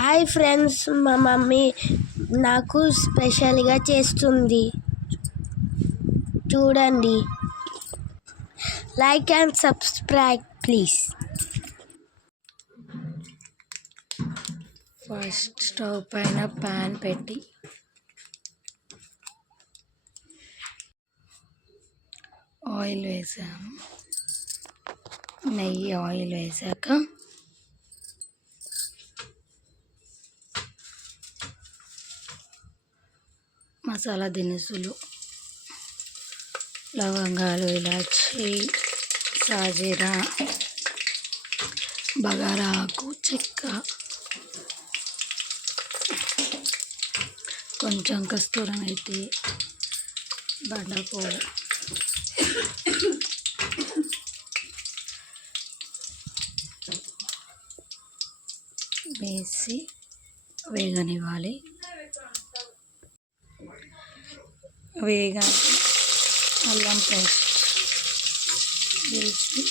Hi friends మా mummy నాకు స్పెషల్గా చేస్తుంది. చూడండి. Like and subscribe please. First stove పైన ప్యాన్ పెట్టి ఆయిల్ వేసాము. నెయ్యి ఆయిల్ వేసాక మసాలా దినుసులు లవంగాలు ఇలాచి సాజీరా బగారా ఆకు చెక్క కొంచెం కస్తూరం అయితే బండపూడ వేసి వేగనివ్వాలి. వేగా అల్లం పేస్ట్ వేసి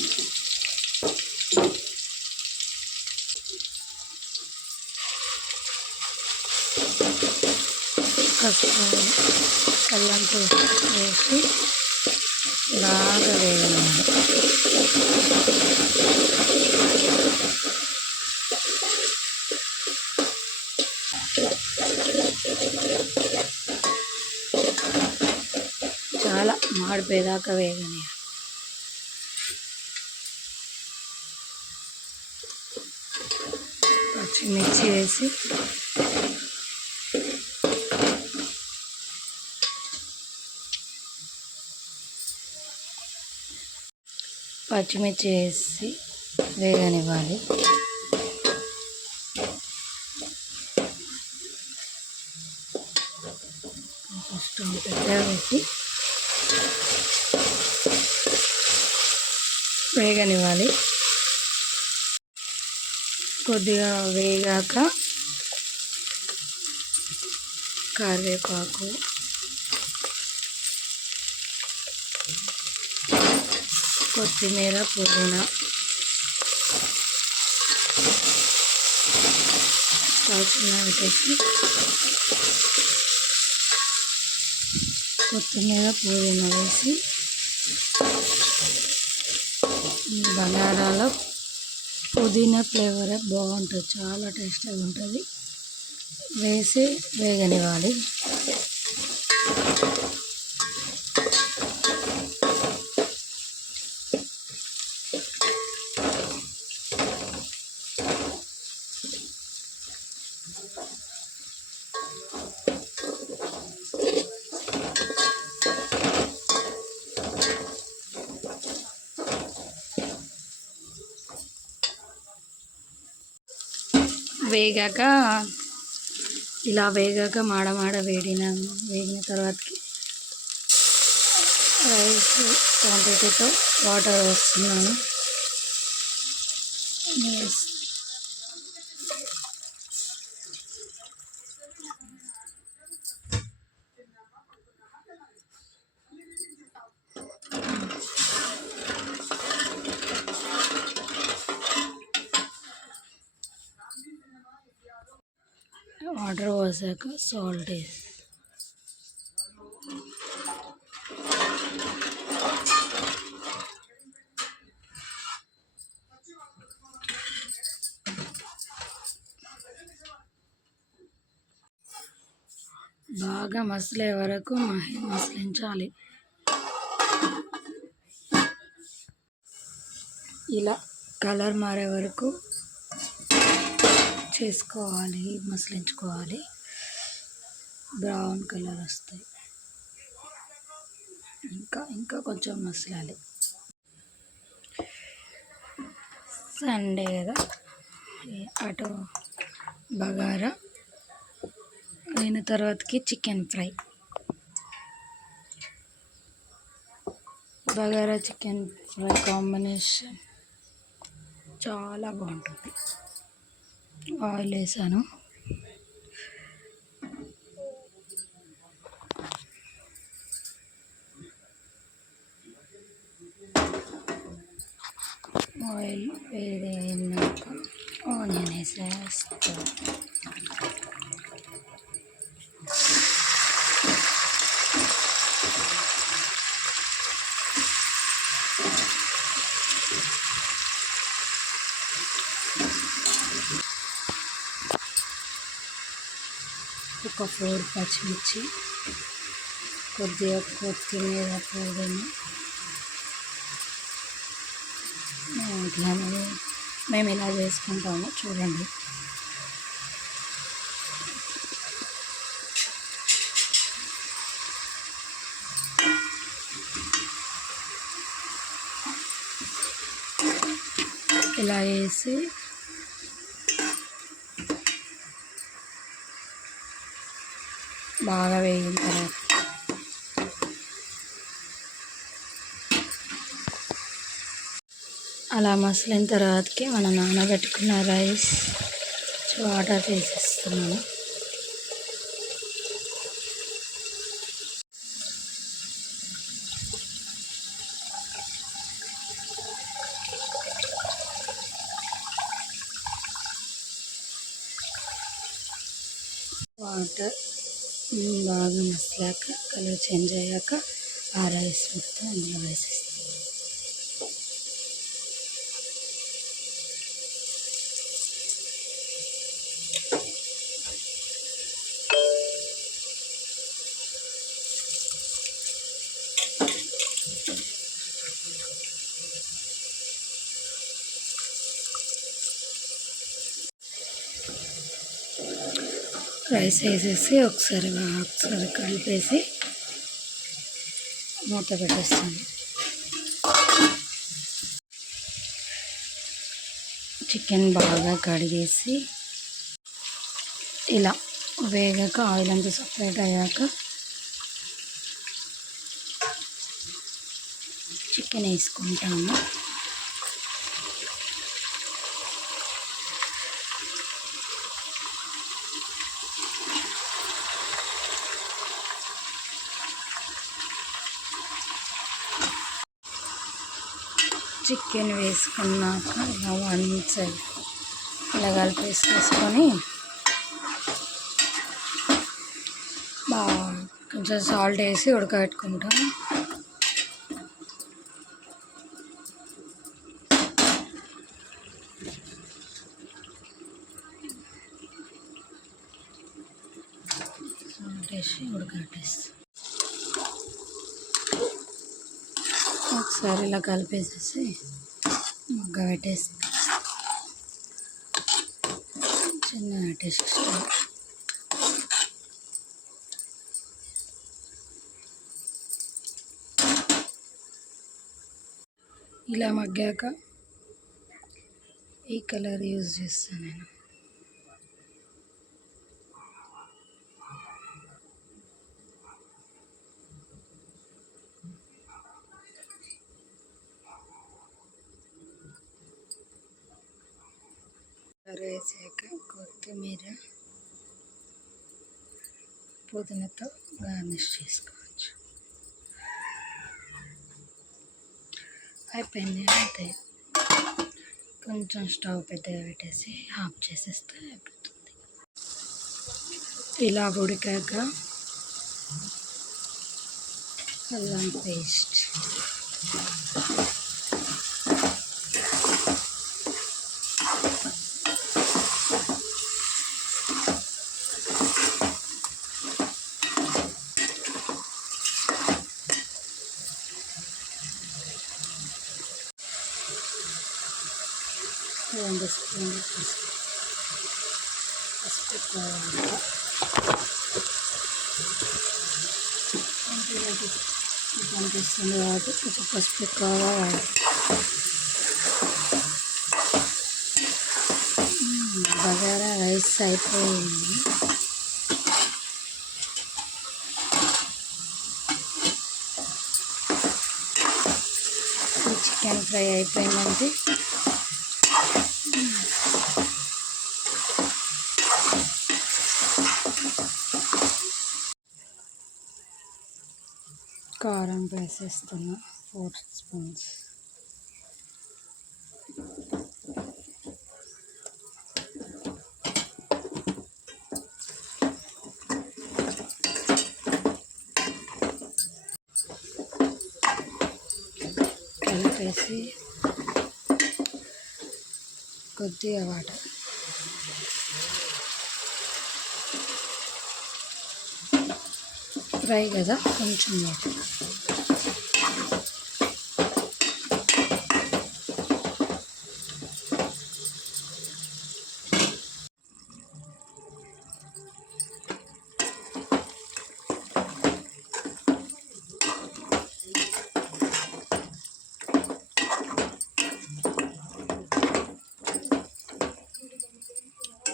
కస్తూరి అల్లం పేస్ట్ వేసి బాగా వేగనివ్వాలి చాలా మాడిపోయేదాకా వేగని. పచ్చిమిర్చి వేసి పచ్చిమిర్చి వేసి వేగనివ్వాలి. స్టవ్ పెద్దగా పెట్టి వేగనివ్వాలి. కొద్దిగా వేగాక కరివేపాకు. కొత్తిమీర పుదీనా. స్టవ్ పెట్టేసి కొత్తిమీర పుదీనా వేసి బగారాలో పుదీనా ఫ్లేవర్ బాగుంటుంది చాలా టేస్టీగా ఉంటుంది. వేసి వేగనివ్వాలి. వేగాక ఇలా వేగాక మాడమాడ వేడిన. వేగిన తర్వాతకి రైస్ క్వాంటిటీతో వాటర్ వేస్తున్నాను వాటర్ పోసాక సాల్ట్ వేసి. బాగా మసలే వరకు మహి మసలించాలి. ఇలా కలర్ మారే వరకు చేసుకోవాలి మసలించుకోవాలి. బ్రౌన్ కలర్ వస్తాయి. ఇంకా ఇంకా కొంచెం మసలాలి. సండే కదా. అటు బగారా అయిన తర్వాతకి chicken fry. Bagara chicken fry combination చాలా బాగుంటుంది. ఆయిల్ వేసాను. ఆయిల్ వేడి అయినాక ఆనియన్ వేసేస్తాను ఒక ఫోర్ పచ్చిమిర్చి కొద్దిగా కొత్తిమీర పుదీనా ఇట్లానే మేము ఇలా చేసుకుంటాము చూడండి. ఇలా వేసి బాగా వేగిన తర్వాత. అలా మసలిన తర్వాతకి మనం నానబెట్టుకున్న రైస్ వాటర్ వేసేస్తున్నాను. వాటర్ బాగా మసిలాక కలర్ చేంజ్ అయ్యాక ఆ రైస్ మొత్తం అందులో వేసేస్తాను రైస్ వేసేసి ఒకసారి ఒకసారి కలిపేసి మూత పెట్టేస్తాను. చికెన్ బాగా కడిగేసి ఇలా వేగాక ఆయిల్ అంతా సపరేట్ అయ్యాక చికెన్ వేసుకుంటాము. చికెన్ వేసుకున్నాక ఇలా వన్ సైడ్ ఇలా కలిపేసి వేసుకొని బాగా కొంచెం సాల్ట్ వేసి ఉడకబెట్టుకుంటాం. సాల్ట్ వేసి ఉడకబెట్టేస్తాం. ఒకసారి ఇలా కలిపేసేసి మగ్గ పెట్టేసి చిన్న టేస్ట్ ఇలా మగ్గాక ఈ కలర్ యూజ్ చేస్తాను నేను కలర్ ఇంకా కొత్తిమీర పుదీనాతో గార్నిష్ చేసుకోవచ్చు. అయిపోయింది అంతే. కొంచెం స్టవ్ పెద్దగా పెట్టేసి ఆఫ్ చేసేస్తే అయిపోతుంది. ఇలా ఉడికాక అల్లం పేస్ట్. రెండు స్పూన్లు పసుపు కావాలి కనిపిస్తుంది కాబట్టి కొంచెం పసుపు కావాలి బగారా రైస్ అయిపోయింది. చికెన్ ఫ్రై అయిపోయిందంటే కారం వేసేస్తున్నా ఫోర్ స్పూన్స్ కలిపేసి కొద్దిగా వాటర్. ఫ్రై కదా కొంచెం వాటర్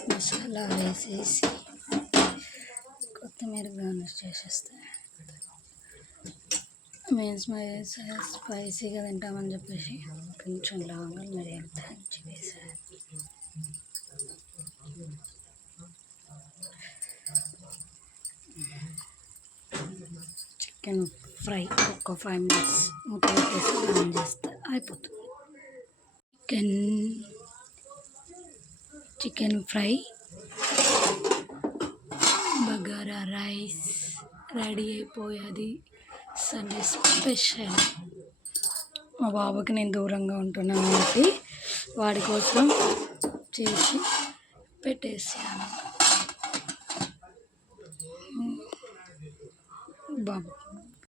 మసాలా వేసేసి కొత్తిమీర గార్నిష్ చేసేస్తే మేము స్పైసీగా తింటామని చెప్పేసి కొంచెం లవంగాలు మిరియాలు దంచి వేసాను చికెన్ ఫ్రై ఒక ఫైవ్ మినిట్స్ మూత పెట్టేసి ఆన్ చేస్తే అయిపోతుంది. Chicken chicken fry bagara rice ready అయిపోయేది సండే స్పెషల్. మా బాబుకి నేను దూరంగా ఉంటున్నాను కాబట్టి వాడి కోసం చేసి పెట్టేసాను బాబు.